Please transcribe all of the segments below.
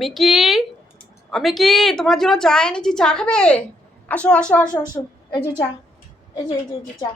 Mickey, Mickey, তোমার জন্য চা এনেছি, চা খাবে? আসো আসো আসো আসো, এই যে চা, এই যে চা,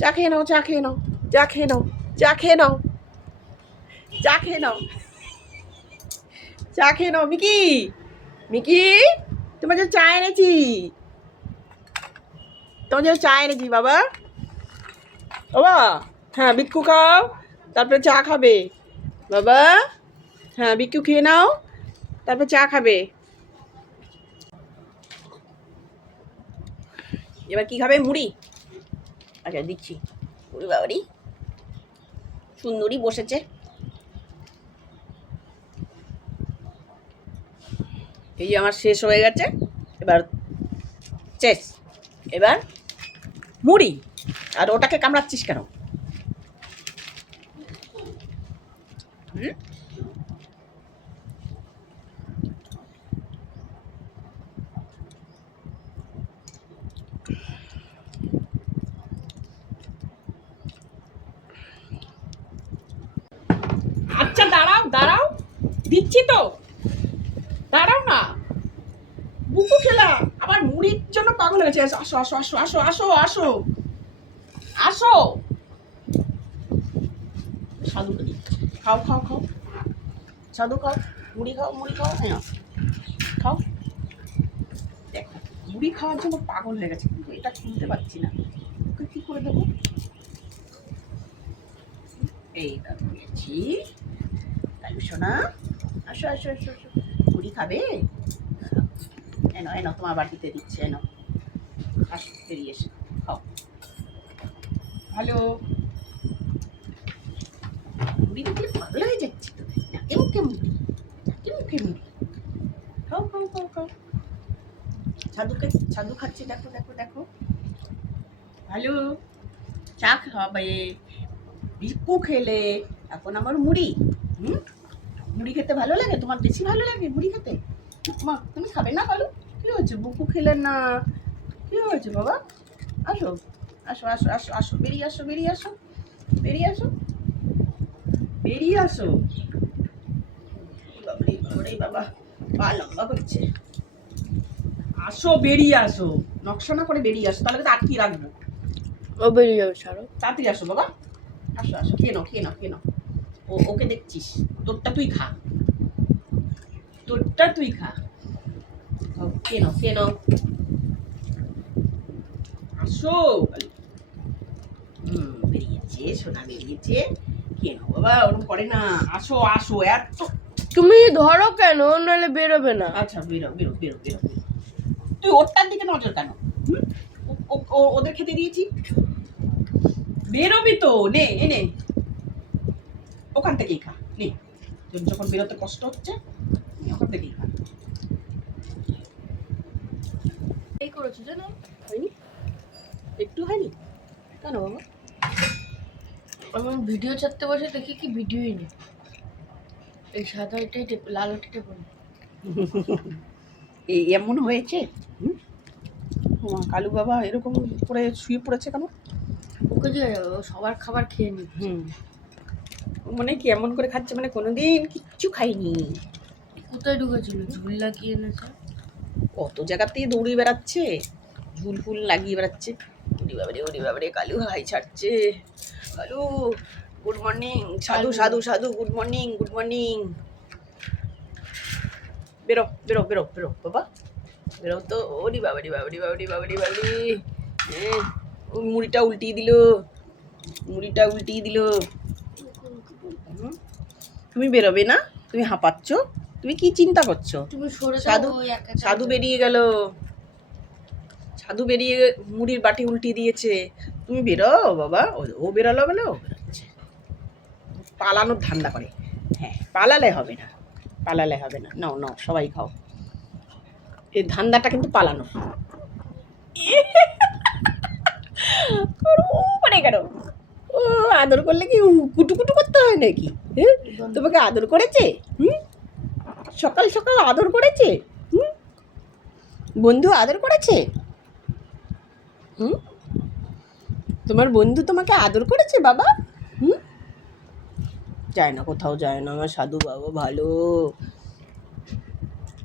চা খেয়ে নাও, চা খেয়ে নাও, চা খেয়ে নাও, চা খেয়ে নাও, চা খেয়ে নাও, চা খেয়ে নাও। মিকি, মিকি, তোমার জন্য চা এনেছি, তোমার জন্য চা এনেছি বাবা। বাবা, হ্যাঁ বিক্কু খাও, তারপরে চা খাবে বাবা। হ্যাঁ বিক্কু খেয়ে নাও, তারপর চা খাবে। এবার কি খাবে? মুড়ি। আচ্ছা দিচ্ছি। ওরে বাবারি, সুন্দরী বসেছে। এই যে আমার শেষ হয়ে গেছে, এবার শেষ। এবার মুড়ি। আর ওটাকে কামড়াচ্ছিস কেন? হুম, আচ্ছা দাঁড়াও দাঁড়াও, দিচ্ছি তো, দাঁড়াও না। বুকু খেলা আবার মুড়ির জন্য পাগল হয়েছে। আসো আসো আসো আসো আসো আসো আসো। সাধু করি, খাও খাও খাও, সাধু খাও, মুড়ি খাও, মুড়ি খাও, হ্যাঁ খাও। দেখো মুড়ি খাওয়ার জন্য পাগল হয়ে গেছে, কিন্তু এটা খুলতে পারছি না, ওকে কি করে দেবো? এইটা দিয়েছি। তাই শোনা, আসো আসো আসো আসো, মুড়ি খাবে? এনো এনো, তোমার বাটিতে দিচ্ছে, এনো আসো, বেরিয়ে এসে খাও। ভালো, মুড়ি দেখলে পাগল হয়ে যাচ্ছি তো, নাকে মুখে মুড়ি, নাকে মুখে মুড়ি, খাও খাও খাও খাও। ছাদুকে, ছাদু খাচ্ছে, দেখো দেখো দেখো। ভালো, চা খাবে, বিস্কু খেলে, এখন আমার মুড়ি। হুম, মুড়ি খেতে ভালো লাগে? তোমার বেশি ভালো লাগে মুড়ি খেতে? মা তুমি খাবে না? ভালো, কি হয়েছে? বুকু খেলেন না, কি হয়েছে বাবা? আসো আসো আসো আসো আসো, বেরিয়ে আসো, বেরিয়ে আসো, বেরিয়ে আসো, বেরিয়ে আসো। বাবারে বাবারে বাবা, পা লম্বা করছে। আসো, বেরিয়ে আসো, নকশা না করে বেরিয়ে আসো, তাহলে তো আটকিয়ে রাখবো। ও বেরিয়ে যাবে, ছাড়ো। তাড়াতাড়ি আসো বাবা, আসো আসো, খেয়ে নাও খেয়ে নাও খেয়ে নাও। ওকে দেখছিস, তোরটা তুই খা, তোরটা তুই খা, খেয়ে নাও খেয়ে নাও। আসো, বেরিয়েছে সোনা, বেরিয়েছে, খেয়ে নাও বাবা, ওরকম করে না। আসো আসো, এত তুমি ধরো কেন, নাহলে বেরোবে না। আচ্ছা বেরো বেরো বেরো বেরো, তুই ওরটার দিকে নজর কেন? ওদের খেতে দিয়েছি, বেরোবি তো, নে এনে ওখান থেকেই খা, নে, যখন বেরোতে কষ্ট হচ্ছে ওখান থেকেই খা। এই করেছো জানো, হয়নি? একটু হয়নি কেন বাবা? আমার ভিডিও ছাড়তে বসে দেখি কি ভিডিওই নেই, এই সাদা ওইটাই লাল ওইটাই টেপো না। এই এমন হয়েছে? কালু বাবা এরকম করে শুয়ে পড়েছে কেন? ওকে দিয়ে সবার খাবার খেয়ে নি। মানে কি এমন করে খাচ্ছে, মানে কোনোদিন কিচ্ছু খাইনি। কোথায় ঢুকেছিল? ঝুল লাগিয়ে এনেছে। কত জায়গাতেই দৌড়ে বেড়াচ্ছে, ঝুল ফুল লাগিয়ে বেড়াচ্ছে। ওরে বাবারে কালু হাই ছাড়ছে। Kalu, good morning. সাধু সাধু সাধু, গুড মর্নিং গুড মর্নিং। বেরো বেরো বেরো বেরো বাবা, বেরো তো। ওরে বাবারি বাবারি বাবারি বাবারি বাবারি, হ্যাঁ ও মুড়িটা উল্টিয়ে দিল, মুড়িটা উল্টিয়ে দিল। তুমি বেরোবে না? তুমি হাঁপাচ্ছ, তুমি কি চিন্তা করছো? তুমি সরে সাধু, দাও, ওই একা একা সাধু বেরিয়ে গেল, সাধু বেরিয়ে মুড়ির বাটি উল্টিয়ে দিয়েছে। তুমি বেরো বাবা, ও বেরোলো বলে ও বেরোচ্ছে, পালানোর ধান্দা করে। হ্যাঁ পালালে হবে না, পালালে হবে না, নাও নাও সবাই খাও। এই ধান্দাটা কিন্তু পালানো। মানে কেন ও আদর করলে কি কুটুকুটু করতে হয় নাকি? হ্যাঁ, তোমাকে আদর করেছে? সকাল সকাল আদর করেছে? বন্ধু আদর করেছে? তোমার বন্ধু তোমাকে আদর করেছে বাবা? যায় না, কোথাও যায় না, আমার সাধু বাবা ভালো।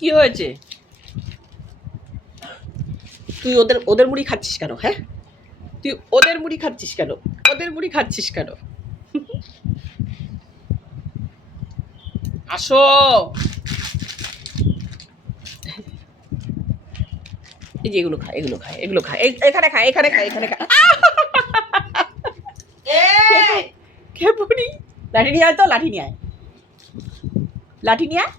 কি হয়েছে? তুই ওদের ওদের মুড়ি খাচ্ছিস কেন? হ্যাঁ, তুই ওদের মুড়ি খাচ্ছিস কেন? ওদের মুড়ি খাচ্ছিস কেন? আসো, এই যে এগুলো খায়, এগুলো খায়, এগুলো খায়, এখানে খায়, এখানে খায়, এখানে খায়। খেপুরি, লাঠি নিয়ে আয় তো, লাঠি নিয়ে আয়, লাঠি নিয়ে আয়।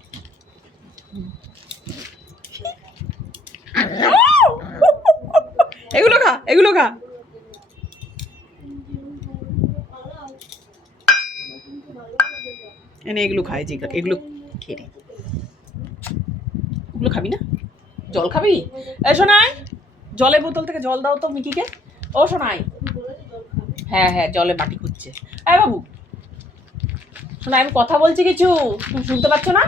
এগুলো খা, এগুলো খা। এনে এগুলো খায়, যে এগুলো খেয়ে নে। ওগুলো খাবি না? জল খাবি? এই শোনাই, জলের বোতল থেকে জল দাও তো মিকিকে। ও শোনাই, হ্যাঁ হ্যাঁ, জলে বাটি খুঁজছে। এই বাবু শোনা, আমি কথা বলছি কিছু, তুমি শুনতে পাচ্ছ না?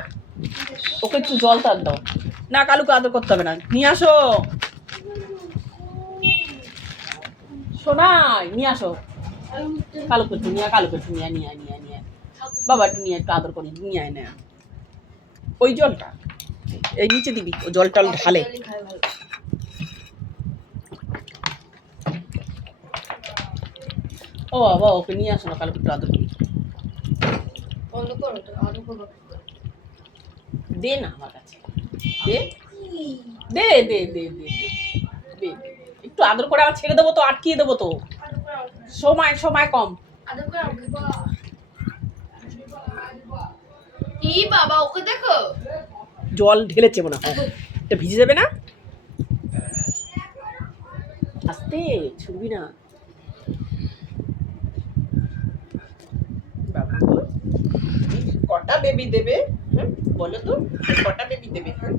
ওকে একটু জল তার দাও না, কালুকে আদর করতে হবে না, নিয়ে আসো। শোনাই, নিয়ে আসো কালুকে, একটু নিয়ে, কালুকে একটু নিয়ে, নিয়ে নিয়ে নিয়ে বাবা একটু নিয়ে, একটু আদর করি, নিয়ে আয় না। ওই জলটা এই নিচে দিবি, ও জলটা ঢালে। ও বাবা, ওকে নিয়ে আসো না, কালুকে একটু আদর করি। দে না আমার কাছে, দে দে দে দে দে দে, একটু আদর করে আবার ছেড়ে দেবো তো, আটকিয়ে দেবো তো, সময় সময় কম। কি বাবা, ওকে দেখো, জল ঢেলেছে মনে হয়, এটা ভিজে যাবে না। আস্তে ছুটবি না বাবা। কটা বেবি দেবে? হ্যাঁ বলো তো, কটা বেবি দেবে? হ্যাঁ,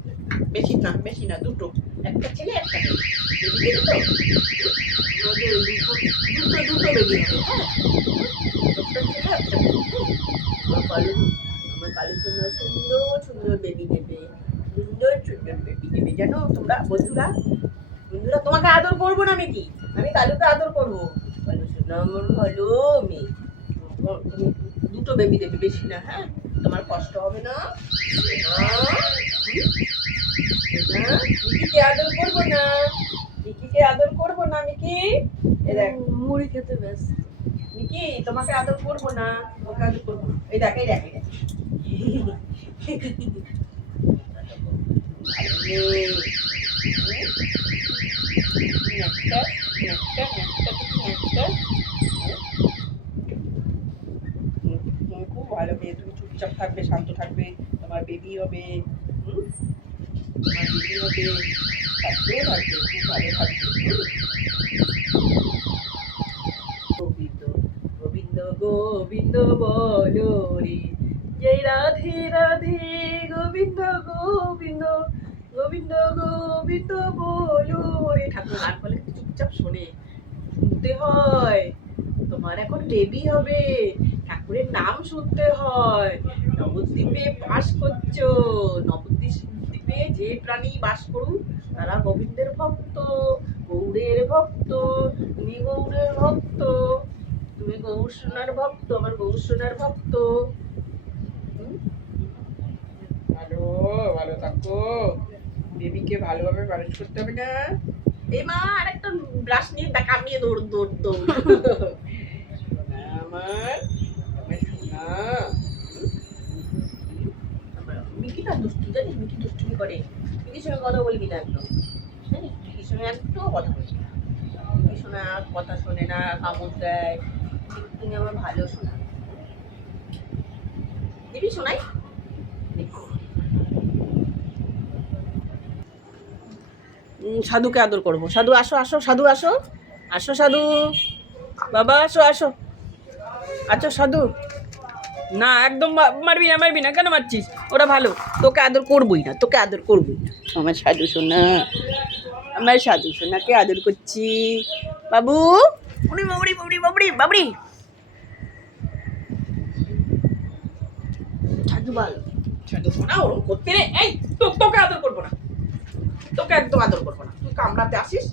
বেশি না, বেশি না, দুটো, একটা ছেলে একটা মেয়ে। বেবি দেবে তো? দুটো দুটো বেবি হবে। হ্যাঁ, একটা ছেলে একটা মেয়ে। আমার কালু, আমার কালু সুন্দর সুন্দর সুন্দর বেবি দেবে, সুন্দর সুন্দর বেবি দেবে। জানো তোমরা বন্ধুরা, বন্ধুরা তোমাকে আদর করবো না আমি, কি আমি কালুকে আদর করবো? কালু সুন্দর আমার ভালো মেয়ে, তুমি দুটো বেবি দেবে, বেশি না। হ্যাঁ, তোমার কষ্ট হবে না। মিকিকে আদর করবো না, মিকিকে আদর করবো না। মিকি এই দেখ মুড়ি খেতে ব্যাস। মিকি, তোমাকে আদর করবো না, ওকে আদর করবো না। এই দেখ, এই দেখ, এই দেখ। তুমি খুব ভালো মেয়ে, তুমি চুপচাপ থাকবে, শান্ত থাকবে, তোমার বেবি হবে। তোমার বেবি হবে, থাকবে থাকবে, খুব ভালো থাকবে। গোবিন্দ গোবিন্দ গোবিন্দ বলো রে, জয় রাধে রাধে, গোবিন্দ গোবিন্দ গোবিন্দ গোবিন্দ বলো রে। ঠাকুর গান বলে চুপচাপ শোনে, শুনতে হয়। তোমার এখন বেবি হবে, ঠাকুরের নাম শুনতে হয়। নবদ্বীপে বাস করছো, নবদ্বীপে যে প্রাণী বাস করুক তারা গোবিন্দের ভক্ত, গৌরের ভক্ত। তুমি গৌরের ভক্ত, তুমি গৌর সোনার ভক্ত, আমার গৌর সোনার ভক্ত। ভালো ভালো থাকো, বেবিকে ভালোভাবে মানুষ করতে হবে না। এই মা, আর একটা ব্রাশ নিয়ে কামিয়ে দৌড় দৌড় দৌড়। সোনা আমার, আমার সোনা। মিকি না দুষ্টু, জানিস মিকি দুষ্টুমি করে। মিকির সঙ্গে কথা বলবি না একদম, জানিস মিকির সঙ্গে একটুও কথা বলবি না। মিকি শোনা কথা শোনে না, কামড় দেয়। তুমি আমার ভালো শোনা, দিবি শোনাই। সাধুকে আদর করবো। সাধু আসো, আসো সাধু, আসো আসো সাধু, বাবা আসো আসো, আচ্ছা সাধু। না একদম মারবি না, মারবি না, কেন মারছিস? ওরা ভালো, তোকে আদর করবই না, তোকে আদর করবই না। আমার সাধু সোনা, আমার সাধু সোনাকে আদর করছি। বাবু, বাবরি বাবরি বাবরি বাবরি বাবরি, সাধু ভালো, সাধু সোনা ওরকম করতে রে। এই তোকে আদর করবো না, তোকে একদম আদর করবো না, তুই কামড়াতে আসিস,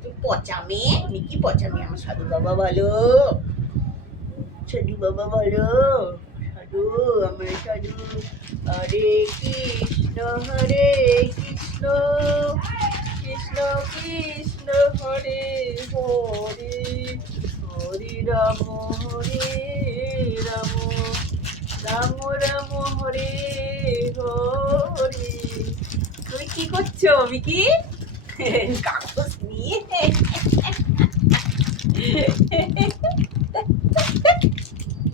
তুই পচা মেয়ে, মিকি পচা মেয়ে। আমার সাধু বাবা ভালো, সাধু বাবা ভালো, সাধু আমার সাধু হরে কৃষ্ণ কৃষ্ণ কৃষ্ণ হরে হরে হরে রাম রাম রাম হরে হরে। তুমি কি করছো মিকি? কাগজ নিয়ে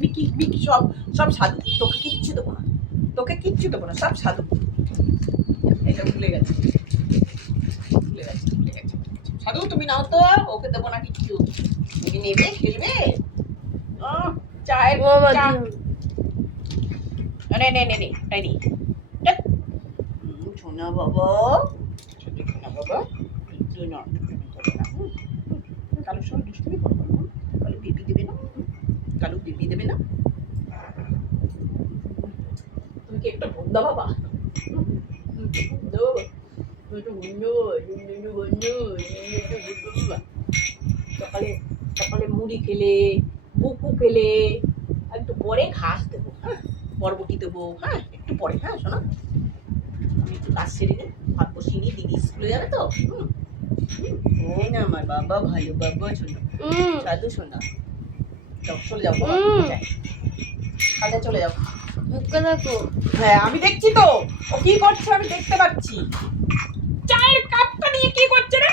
মিকি মিকি সব সব সাধু, তোকে কিচ্ছু দেবো না, তোকে কিচ্ছু দেবো না, সব সাধু। এটা ভুলে গেছে, ভুলে গেছে, ভুলে গেছে। সাধু তুমি নাও তো, ওকে দেবো না কিচ্ছু। তুমি নেবে, খেলবে। চায়ের চা। নে নে নে নে নে। সোনা বাবা, সোনা বাবা, তুই না কালু সব দুষ্টুমি করবো না। কালু বেবি দেবে না, কালু বেবি দেবে না। তুমি কি একটা বন্ধা বাবা? সকালে সকালে মুড়ি খেলে, বুকু খেলে, একটু পরে ঘাস দেবো, হ্যাঁ, বরবটি দেবো, হ্যাঁ, একটু পরে, হ্যাঁ শোনা। আমি একটু কাজ সেরে নিই, ভাত বসিয়ে নিই, দিদি স্কুলে যাবে তো। এই না আমার বাবা, ভালো বাবা, শোনা সাধু শোনা। যাও চলে যাও বাবা, যাই কাজে চলে যাও। মুখটা দেখো। হ্যাঁ আমি দেখছি তো, ও কি করছে আমি দেখতে পাচ্ছি। চায়ের কাপটা নিয়ে কি করছে রে?